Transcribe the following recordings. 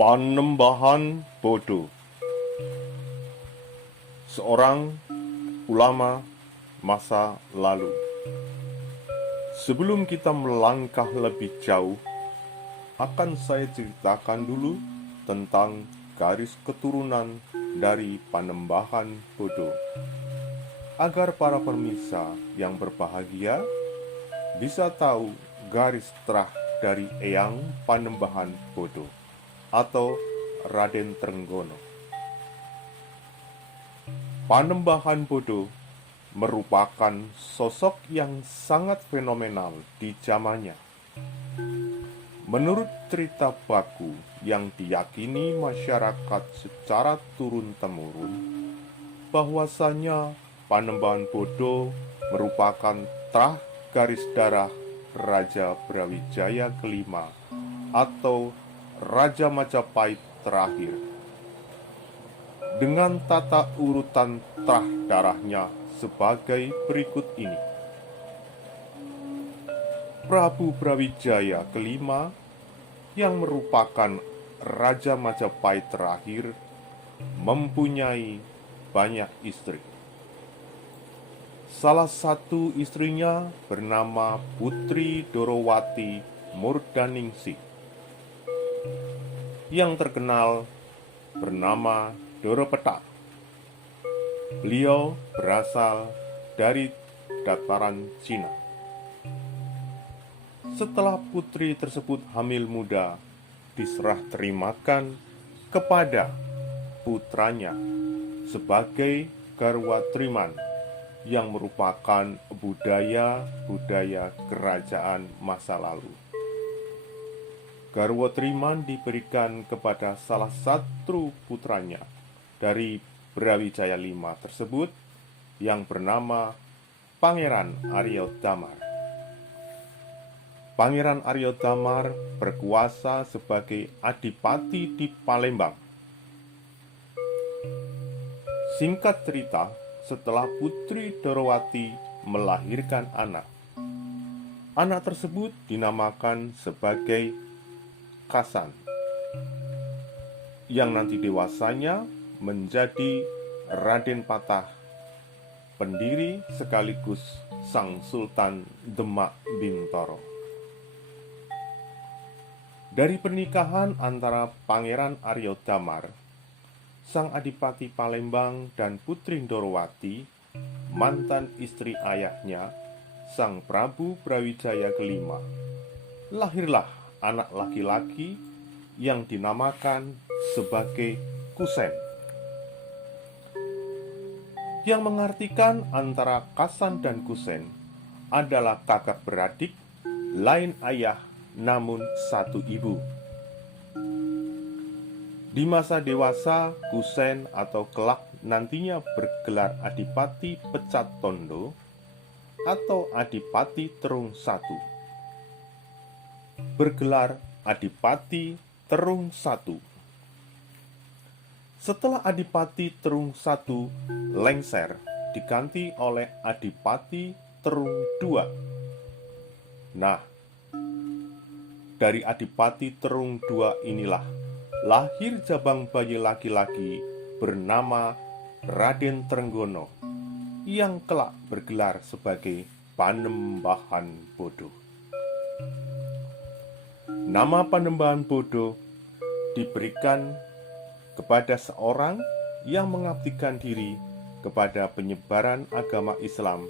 Panembahan Bodo. Seorang ulama masa lalu. Sebelum kita melangkah lebih jauh, akan saya ceritakan dulu tentang garis keturunan dari Panembahan Bodo, agar para pemirsa yang berbahagia bisa tahu garis terah dari Eyang Panembahan Bodo atau Raden Trenggono. Panembahan Bodo merupakan sosok yang sangat fenomenal di zamannya. Menurut cerita baku yang diyakini masyarakat secara turun-temurun, bahwasanya Panembahan Bodo merupakan terah garis darah Raja Brawijaya kelima atau Raja Majapahit terakhir. Dengan tata urutan terah darahnya sebagai berikut ini. Prabu Brawijaya kelima yang merupakan Raja Majapahit terakhir mempunyai banyak istri. Salah satu istrinya bernama Putri Dorowati Murdaningsih, yang terkenal bernama Doropetak. Beliau berasal dari dataran Cina. Setelah putri tersebut hamil muda, diserah terimakan kepada putranya sebagai Garwa Triman, yang merupakan budaya kerajaan masa lalu. Garwa Triman diberikan kepada salah satu putranya dari Brawijaya V tersebut, yang bernama Pangeran Arya Damar. Pangeran Arya Damar berkuasa sebagai adipati di Palembang. Singkat cerita, setelah Putri Dorowati melahirkan anak tersebut dinamakan sebagai Kasan, yang nanti dewasanya menjadi Raden Patah, pendiri sekaligus Sang Sultan Demak Bintoro. Dari pernikahan antara Pangeran Arya Damar, Sang Adipati Palembang, dan Putri Dorowati, mantan istri ayahnya, Sang Prabu Brawijaya kelima, lahirlah anak laki-laki yang dinamakan sebagai Kusen, yang mengartikan antara Kasan dan Kusen adalah kakak beradik, lain ayah namun satu ibu. Di masa dewasa, Kusen atau kelak nantinya bergelar Adipati Pecat Tondo atau Adipati Terung I, bergelar Adipati Terung I. Setelah Adipati Terung I lengser, diganti oleh Adipati Terung II. Nah, dari Adipati Terung II inilah lahir jabang bayi laki-laki bernama Raden Trenggono, yang kelak bergelar sebagai Panembahan Bodo. Nama Panembahan Bodo diberikan kepada seorang yang mengabdikan diri kepada penyebaran agama Islam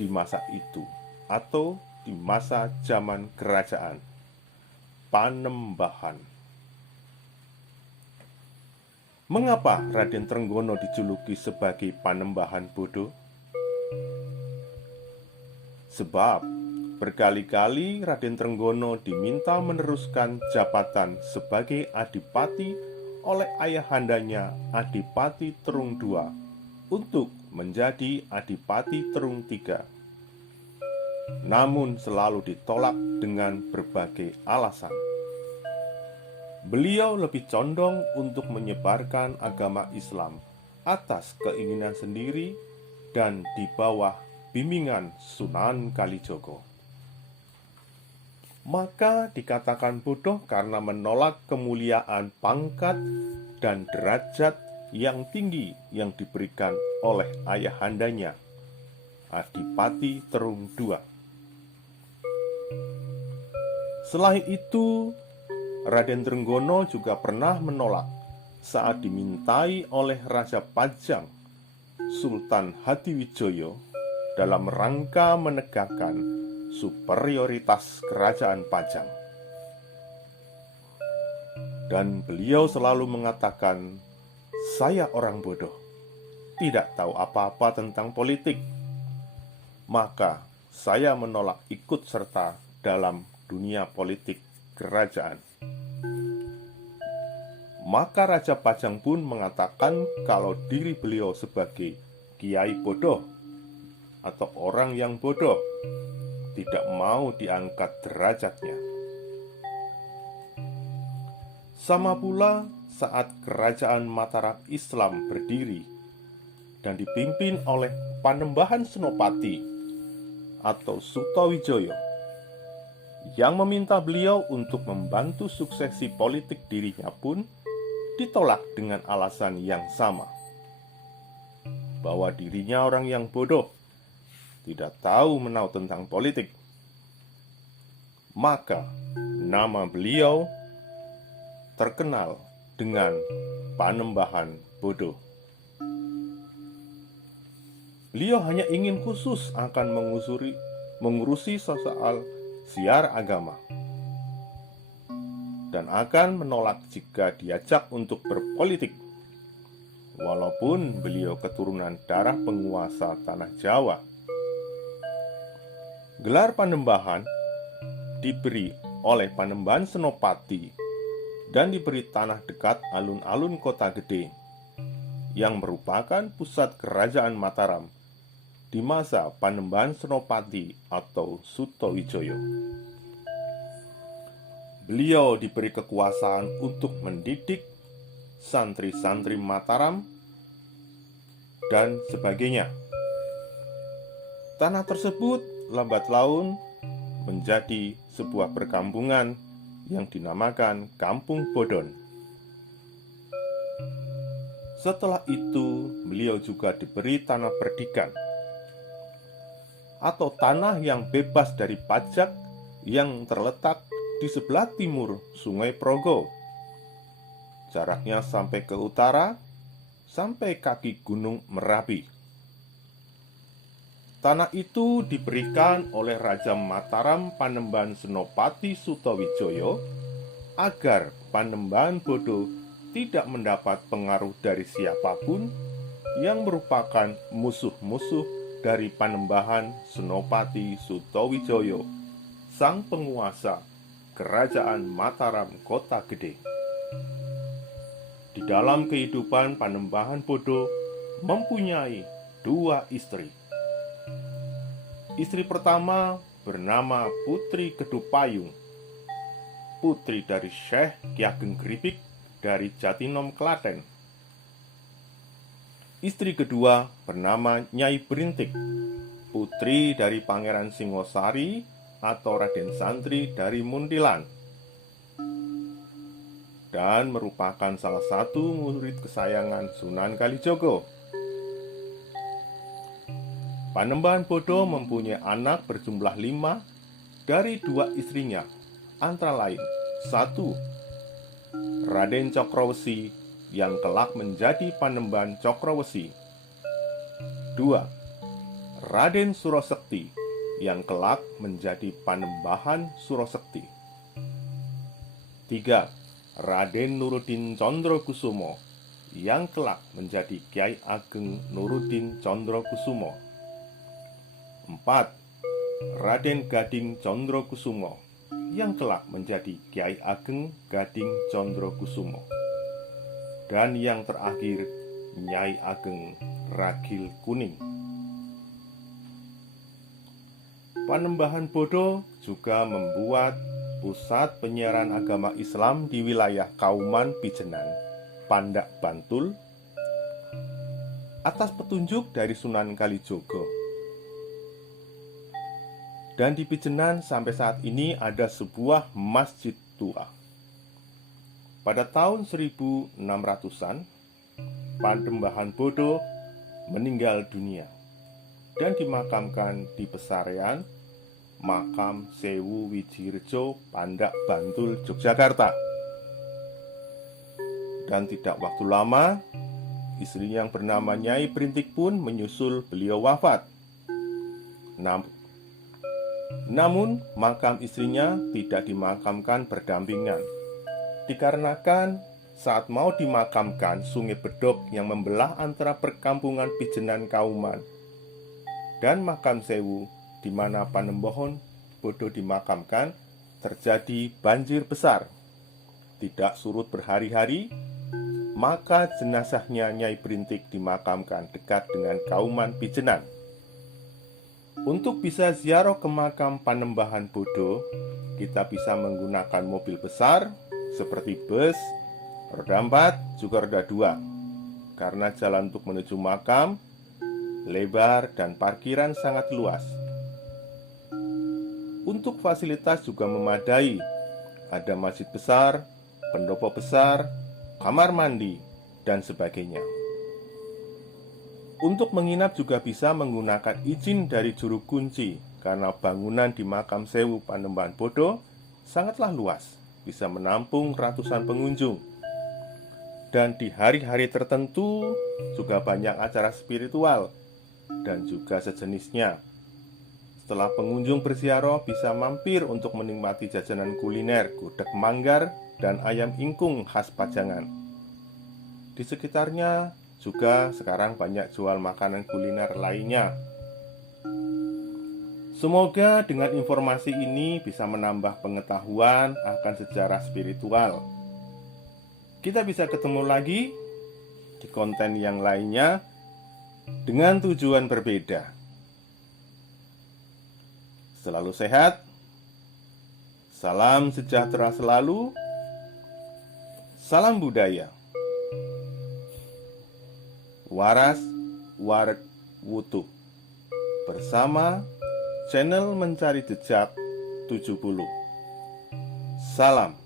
di masa itu atau di masa zaman kerajaan Panembahan. Mengapa Raden Trenggono dijuluki sebagai Panembahan Bodo? Sebab berkali-kali Raden Trenggono diminta meneruskan jabatan sebagai adipati oleh ayahandanya Adipati Terung II untuk menjadi Adipati Terung III. Namun selalu ditolak dengan berbagai alasan. Beliau lebih condong untuk menyebarkan agama Islam atas keinginan sendiri dan di bawah bimbingan Sunan Kalijogo. maka dikatakan bodoh karena menolak kemuliaan pangkat dan derajat yang tinggi yang diberikan oleh ayahandanya, Adipati Terung II. Selain itu, Raden Trenggono juga pernah menolak saat dimintai oleh Raja Pajang, Sultan Hadiwijoyo, dalam rangka menegakkan superioritas kerajaan Pajang. Dan beliau selalu mengatakan, "Saya orang bodoh, tidak tahu apa-apa tentang politik. Maka saya menolak ikut serta dalam dunia politik kerajaan." Maka Raja Pajang pun mengatakan kalau diri beliau sebagai kiai bodoh atau orang yang bodoh, tidak mau diangkat derajatnya. Sama pula saat kerajaan Mataram Islam berdiri dan dipimpin oleh Panembahan Senopati atau Sutowijoyo, yang meminta beliau untuk membantu suksesi politik dirinya pun ditolak dengan alasan yang sama, bahwa dirinya orang yang bodoh, tidak tahu menau tentang politik. Maka nama beliau terkenal dengan Panembahan Bodoh. Beliau hanya ingin khusus akan mengurusi soal siar agama, dan akan menolak jika diajak untuk berpolitik, walaupun beliau keturunan darah penguasa tanah Jawa. Gelar Panembahan diberi oleh Panembahan Senopati dan diberi tanah dekat alun-alun Kota Gede, yang merupakan pusat kerajaan Mataram di masa Panembahan Senopati atau Sutowijoyo. Beliau diberi kekuasaan untuk mendidik santri-santri Mataram dan sebagainya. Tanah tersebut lambat laun menjadi sebuah perkampungan yang dinamakan Kampung Bodon. Setelah itu, beliau juga diberi tanah perdikan atau tanah yang bebas dari pajak yang terletak di sebelah timur Sungai Progo. Jaraknya sampai ke utara, sampai kaki Gunung Merapi. Tanah itu diberikan oleh Raja Mataram Panembahan Senopati Sutowijoyo agar Panembahan Bodo tidak mendapat pengaruh dari siapapun yang merupakan musuh-musuh dari Panembahan Senopati Sutowijoyo, sang penguasa Kerajaan Mataram Kota Gede. Di dalam kehidupan Panembahan Bodo mempunyai 2 istri. Istri pertama bernama Putri Kedupayung, putri dari Syekh Ki Ageng Gripik dari Jatinom, Klaten. Istri kedua bernama Nyai Berintik, putri dari Pangeran Singosari atau Raden Santri dari Muntilan, dan merupakan salah satu murid kesayangan Sunan Kalijogo. Panembahan Bodo mempunyai anak berjumlah 5 dari 2 istrinya, antara lain 1. Raden Cokrawesi yang kelak menjadi Panembahan Cokrawesi. 2. Raden Surosekti yang kelak menjadi Panembahan Surosekti. 3. Raden Nuruddin Condrokusumo yang kelak menjadi Kiai Ageng Nuruddin Condrokusumo. 4. Raden Gading Condrokusumo yang kelak menjadi Kiai Ageng Gading Condrokusumo. Dan yang terakhir, Nyai Ageng Ragil Kuning. Panembahan Bodo juga membuat pusat penyiaran agama Islam di wilayah Kauman Pijenan, Pandak Bantul, atas petunjuk dari Sunan Kalijogo. Dan di Pijenan sampai saat ini ada sebuah masjid tua. Pada tahun 1600-an, Panembahan Bodo meninggal dunia dan dimakamkan di Pesarean, Makam Sewu Wijirejo, Pandak Bantul, Yogyakarta. Dan tidak waktu lama, istri yang bernama Nyai Brintik pun menyusul beliau wafat. Namun, makam istrinya tidak dimakamkan berdampingan, dikarenakan saat mau dimakamkan, Sungai Bedok yang membelah antara perkampungan Pijenan Kauman dan Makam Sewu, di mana Panembahan Bodo dimakamkan, terjadi banjir besar. Tidak surut berhari-hari, maka jenazahnya Nyai Brintik dimakamkan dekat dengan Kauman Pijenan. Untuk bisa ziarah ke makam Panembahan Bodo, kita bisa menggunakan mobil besar seperti bus, roda 4, juga roda 2. Karena jalan untuk menuju makam lebar dan parkiran sangat luas. Untuk fasilitas juga memadai. Ada masjid besar, pendopo besar, kamar mandi, dan sebagainya. Untuk menginap juga bisa menggunakan izin dari juru kunci, karena bangunan di Makam Sewu Panembahan Bodo sangatlah luas, bisa menampung ratusan pengunjung. Dan di hari-hari tertentu juga banyak acara spiritual dan juga sejenisnya. Setelah pengunjung berziarah, bisa mampir untuk menikmati jajanan kuliner gudeg manggar dan ayam ingkung khas Pajangan. Di sekitarnya juga sekarang banyak jual makanan kuliner lainnya. Semoga dengan informasi ini bisa menambah pengetahuan akan sejarah spiritual. Kita bisa ketemu lagi di konten yang lainnya dengan tujuan berbeda. Selalu sehat, salam sejahtera selalu, salam budaya. Waras Waret Wutu bersama channel Mencari Jejak 70. Salam.